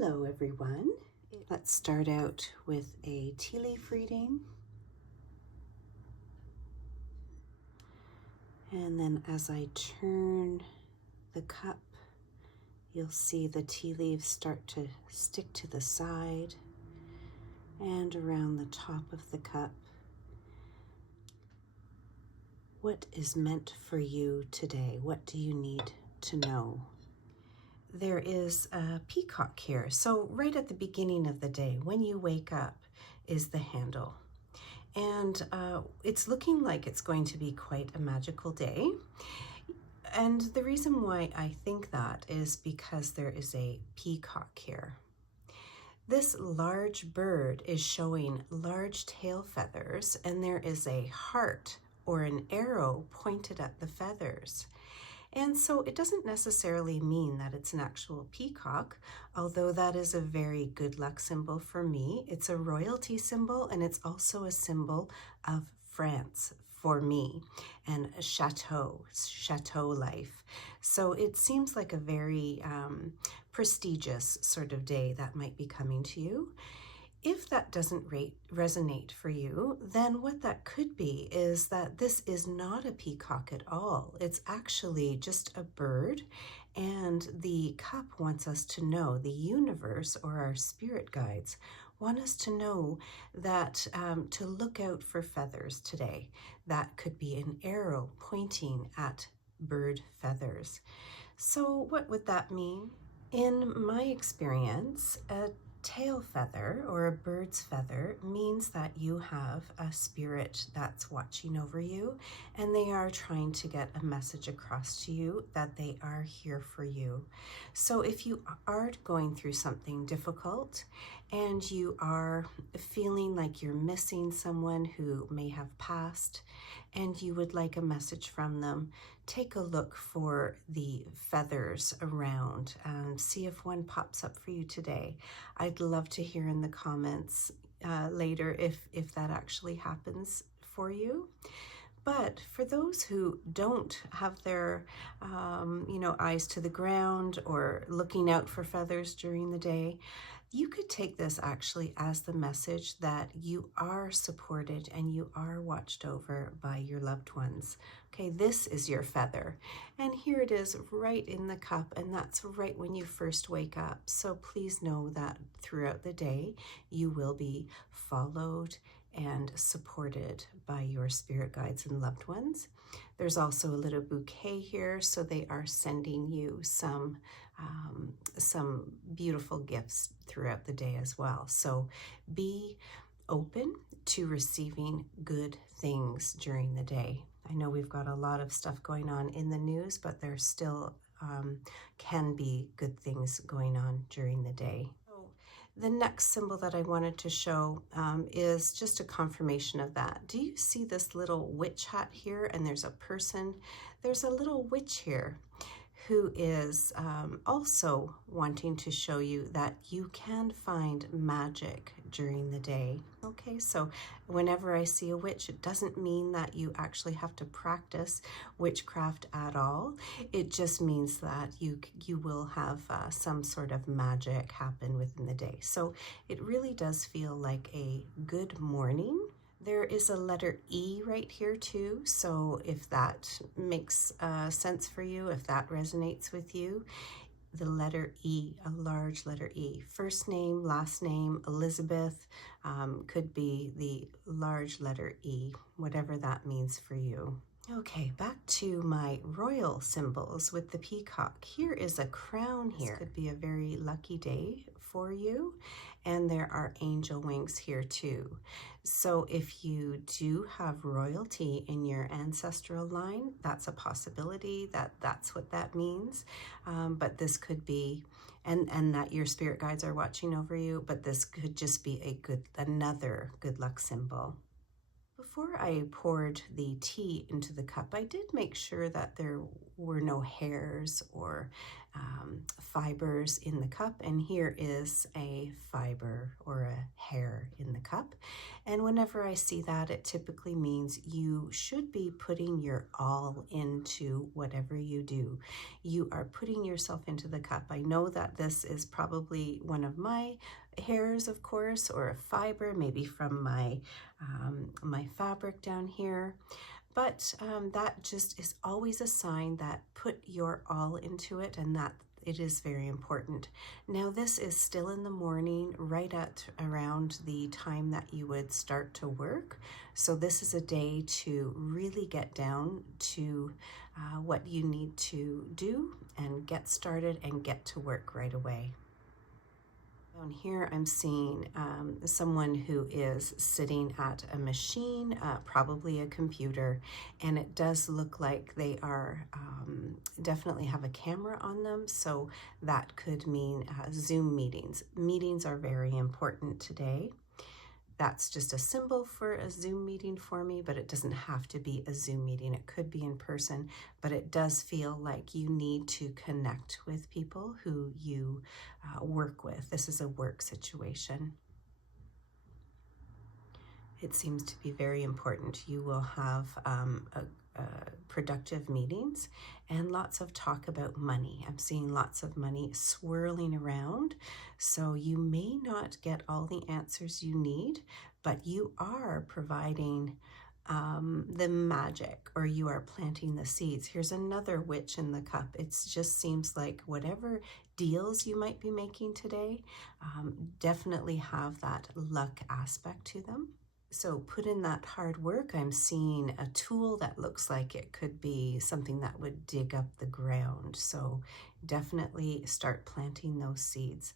Hello everyone. Let's start out with a tea leaf reading. And then as I turn the cup, you'll see the tea leaves start to stick to the side and around the top of the cup. What is meant for you today? What do you need to know? There is a peacock here. So right at the beginning of the day, when you wake up, is the handle. And it's looking like it's going to be quite a magical day. And the reason why I think that is because there is a peacock here. This large bird is showing large tail feathers, and there is a heart or an arrow pointed at the feathers. And so it doesn't necessarily mean that it's an actual peacock, although that is a very good luck symbol for me. It's a royalty symbol, and it's also a symbol of France for me, and a chateau life. So it seems like a very prestigious sort of day that might be coming to you. If that doesn't resonate for you, then what that could be is that this is not a peacock at all. It's actually just a bird, and the cup wants us to know, the universe or our spirit guides want us to know that to look out for feathers today. That could be an arrow pointing at bird feathers. So what would that mean? In my experience, a tail feather or a bird's feather means that you have a spirit that's watching over you, and they are trying to get a message across to you that they are here for you. So if you are going through something difficult and you are feeling like you're missing someone who may have passed and you would like a message from them, take a look for the feathers around and see if one pops up for you today. I'd love to hear in the comments later if that actually happens for you. But for those who don't have their eyes to the ground or looking out for feathers during the day, you could take this actually as the message that you are supported and you are watched over by your loved ones. Okay, this is your feather. And here it is right in the cup, and that's right when you first wake up. So please know that throughout the day, you will be followed and supported by your spirit guides and loved ones. There's also a little bouquet here, so they are sending you some beautiful gifts throughout the day as well. So be open to receiving good things during the day. I know we've got a lot of stuff going on in the news, but there still can be good things going on during the day. The next symbol that I wanted to show is just a confirmation of that. Do you see this little witch hat here? And there's a person. There's a little witch here who is also wanting to show you that you can find magic during the day. Okay, so whenever I see a witch, it doesn't mean that you actually have to practice witchcraft at all. It just means that you will have some sort of magic happen within the day. So it really does feel like a good morning. There is a letter E right here too, so if that makes sense for you, if that resonates with you, the letter E, a large letter E. First name, last name, Elizabeth, could be the large letter E, whatever that means for you. Okay, back to my royal symbols with the peacock. Here is a crown here. This could be a very lucky day for you. And there are angel wings here too. So if you do have royalty in your ancestral line, that's a possibility, that's what that means. But this could be, and that your spirit guides are watching over you, but this could just be another good luck symbol. Before I poured the tea into the cup, I did make sure that there were no hairs or fibers in the cup, and here is a fiber or a hair in the cup. And whenever I see that, it typically means you should be putting your all into whatever you do. You are putting yourself into the cup. I know that this is probably one of my hairs, of course, or a fiber, maybe from my my fabric down here. But that just is always a sign that put your all into it, and that it is very important. Now, this is still in the morning, right at around the time that you would start to work. So this is a day to really get down to what you need to do and get started and get to work right away. Down here, I'm seeing someone who is sitting at a machine, probably a computer, and it does look like they are definitely have a camera on them, so that could mean Zoom meetings. Meetings are very important today. That's just a symbol for a Zoom meeting for me, but it doesn't have to be a Zoom meeting. It could be in person, but it does feel like you need to connect with people who you work with. This is a work situation. It seems to be very important. You will have productive meetings and lots of talk about money. I'm seeing lots of money swirling around. So you may not get all the answers you need, but you are providing the magic, or you are planting the seeds. Here's another witch in the cup. It just seems like whatever deals you might be making today definitely have that luck aspect to them. So put in that hard work. I'm seeing a tool that looks like it could be something that would dig up the ground. So definitely start planting those seeds.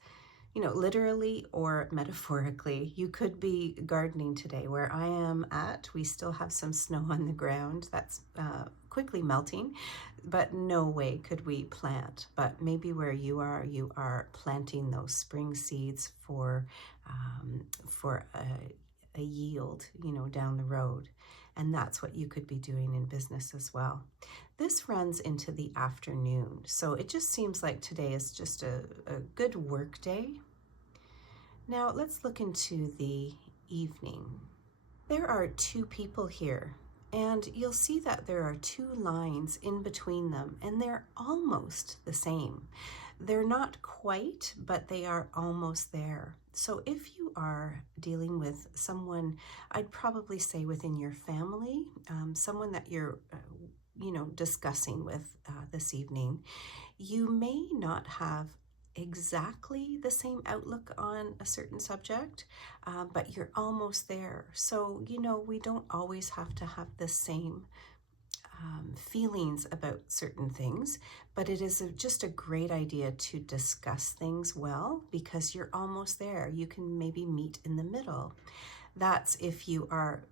You know, literally or metaphorically. You could be gardening today. Where I am at, we still have some snow on the ground that's quickly melting, but no way could we plant. But maybe where you are planting those spring seeds for a yield, you know, down the road. And that's what you could be doing in business as well. This runs into the afternoon. So it just seems like today is just a good work day. Now let's look into the evening. There are two people here, and you'll see that there are two lines in between them, and they're almost the same. They're not quite, but they are almost there. So if you are dealing with someone, I'd probably say within your family, someone that you're, discussing with this evening, you may not have exactly the same outlook on a certain subject, but you're almost there. So, we don't always have to have the same feelings about certain things, but it is just a great idea to discuss things well, because you're almost there. You can maybe meet in the middle. That's if you are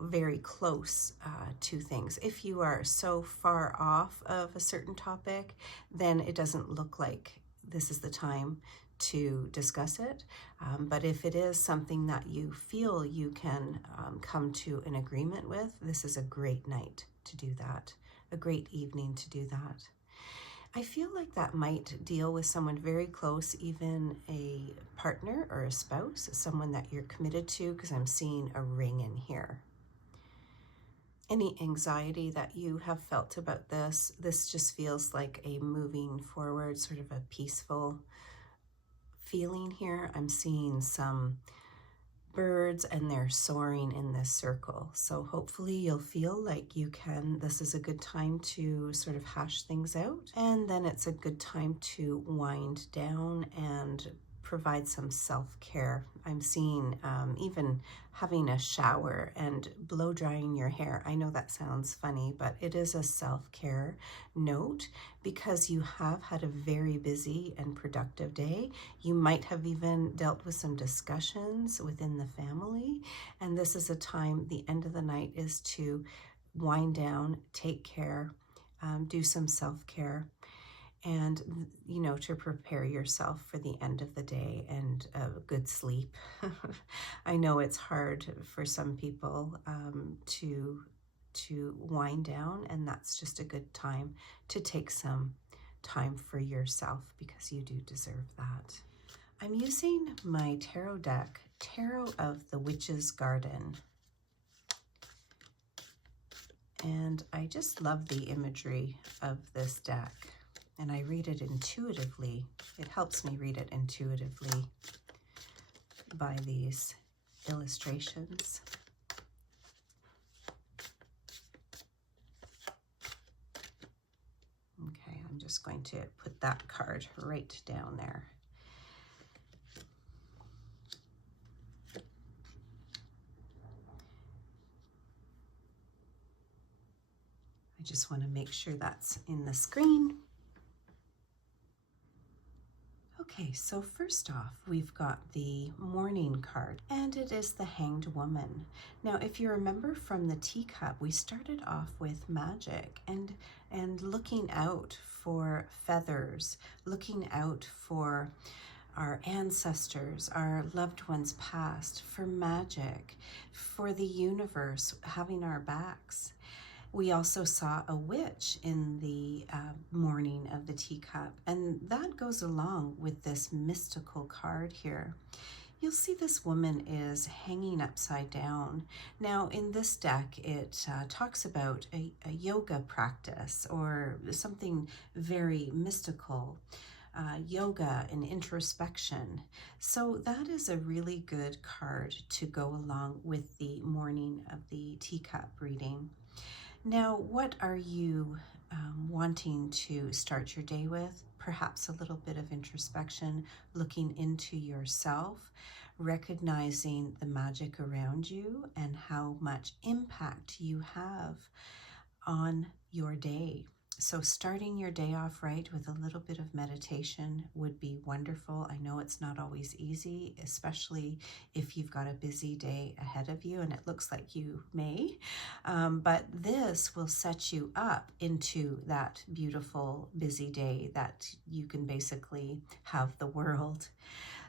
very close to things. If you are so far off of a certain topic, then it doesn't look like this is the time to discuss it. But if it is something that you feel you can come to an agreement with, this is a great night to do that, a great evening to do that. I feel like that might deal with someone very close, even a partner or a spouse, someone that you're committed to, because I'm seeing a ring in here. Any anxiety that you have felt about this just feels like a moving forward, sort of a peaceful feeling here. I'm seeing some birds and they're soaring in this circle. So hopefully you'll feel like this is a good time to sort of hash things out. And then it's a good time to wind down and provide some self-care. I'm seeing even having a shower and blow drying your hair. I know that sounds funny, but it is a self-care note, because you have had a very busy and productive day. You might have even dealt with some discussions within the family, and this is a time, the end of the night, is to wind down, take care, do some self-care, and to prepare yourself for the end of the day and a good sleep. I know it's hard for some people to wind down, and that's just a good time to take some time for yourself, because you do deserve that. I'm using my tarot deck, Tarot of the Witch's Garden. And I just love the imagery of this deck. And I read it intuitively. It helps me read it intuitively by these illustrations. Okay, I'm just going to put that card right down there. I just want to make sure that's in the screen. Okay, so first off, we've got the Morning card, and it is the Hanged Woman. Now, if you remember from the teacup, we started off with magic and looking out for feathers, looking out for our ancestors, our loved ones past, for magic, for the universe having our backs. We also saw a witch in the morning of the teacup, and that goes along with this mystical card here. You'll see this woman is hanging upside down. Now, in this deck, it talks about a yoga practice or something very mystical. Yoga and introspection. So that is a really good card to go along with the morning of the teacup reading. Now, what are you wanting to start your day with? Perhaps a little bit of introspection, looking into yourself, recognizing the magic around you and how much impact you have on your day. So starting your day off right with a little bit of meditation would be wonderful. I know it's not always easy, especially if you've got a busy day ahead of you, and it looks like you may. But this will set you up into that beautiful, busy day that you can basically have the world.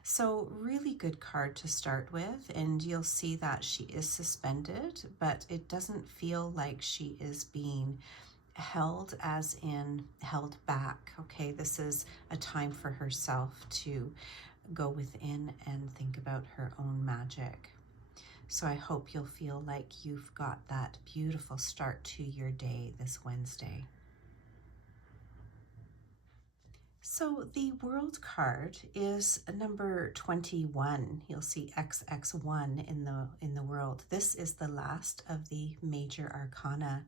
So really good card to start with, and you'll see that she is suspended, but it doesn't feel like she is being held as in held back. Okay, this is a time for herself to go within and think about her own magic. So I hope you'll feel like you've got that beautiful start to your day this Wednesday. So the World card is number 21. You'll see XX1 in the World. This is the last of the major arcana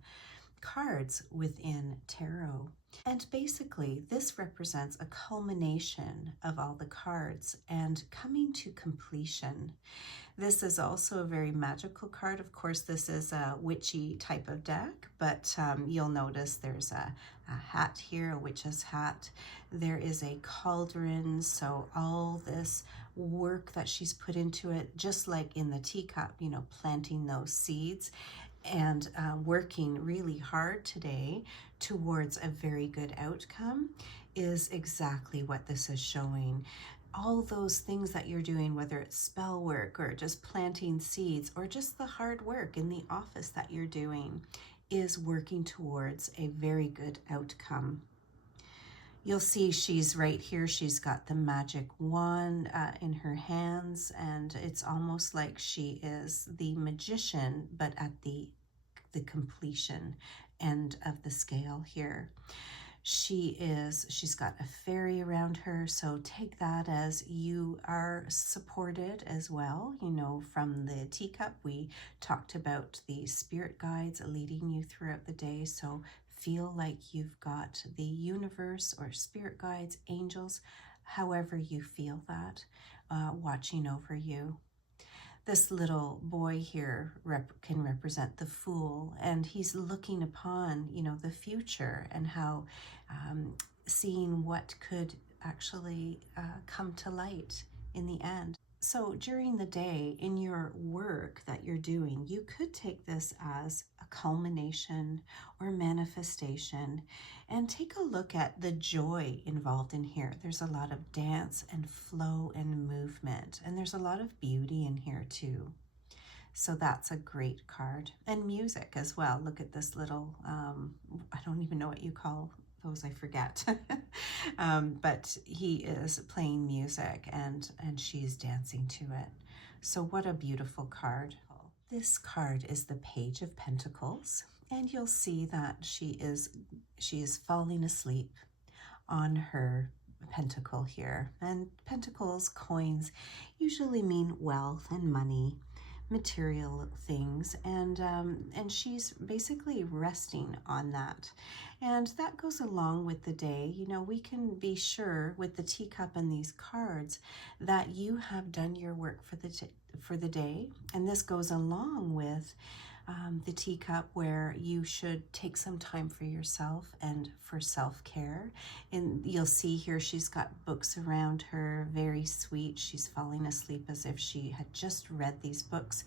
cards within tarot. And basically, this represents a culmination of all the cards and coming to completion. This is also a very magical card. Of course, this is a witchy type of deck, but you'll notice there's a hat here, a witch's hat. There is a cauldron, so all this work that she's put into it, just like in the teacup, you know, planting those seeds and working really hard today towards a very good outcome is exactly what this is showing. All those things that you're doing, whether it's spell work or just planting seeds or just the hard work in the office that you're doing, is working towards a very good outcome. You'll see she's right here. She's got the magic wand in her hands, and it's almost like she is the magician, but at the completion end of the scale here. She's got a fairy around her, so take that as you are supported as well. You know, from the teacup, we talked about the spirit guides leading you throughout the day, so feel like you've got the universe or spirit guides, angels, however you feel that, watching over you. This little boy here can represent the Fool, and he's looking upon, you know, the future and how seeing what could actually come to light in the end. So during the day, in your work that you're doing, you could take this as a culmination or manifestation and take a look at the joy involved in here. There's a lot of dance and flow and movement, and there's a lot of beauty in here too. So that's a great card. And music as well. Look at this little, I don't even know what you call suppose I forget. But he is playing music and she's dancing to it. So what a beautiful card. This card is the Page of Pentacles, and you'll see that she is falling asleep on her pentacle here. And pentacles, coins, usually mean wealth and money, material things, and she's basically resting on that. And that goes along with the day. You know, we can be sure with the teacup and these cards that you have done your work for the day, and this goes along with the teacup, where you should take some time for yourself and for self-care. And you'll see here she's got books around her, very sweet. She's falling asleep as if she had just read these books.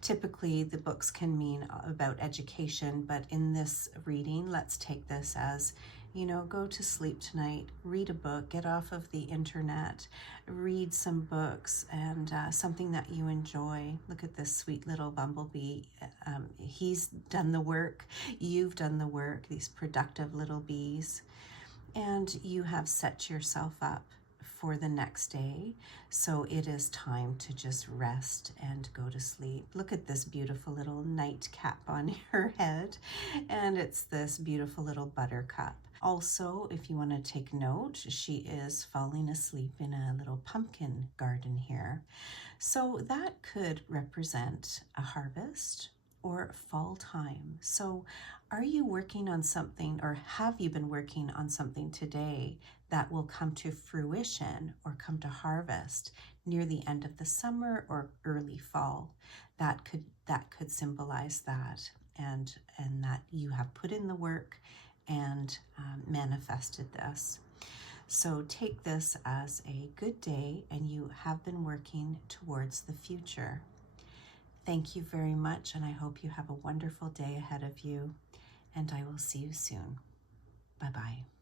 Typically the books can mean about education, but in this reading, let's take this as, you know, go to sleep tonight, read a book, get off of the internet, read some books, and something that you enjoy. Look at this sweet little bumblebee. He's done the work, you've done the work, these productive little bees, and you have set yourself up for the next day. So it is time to just rest and go to sleep. Look at this beautiful little nightcap on her head, and it's this beautiful little buttercup. Also, if you want to take note, she is falling asleep in a little pumpkin garden here. So that could represent a harvest or fall time. So are you working on something, or have you been working on something today that will come to fruition or come to harvest near the end of the summer or early fall? That could symbolize that, and that you have put in the work and manifested this. So take this as a good day, and you have been working towards the future. Thank you very much, and I hope you have a wonderful day ahead of you, and I will see you soon. Bye-bye.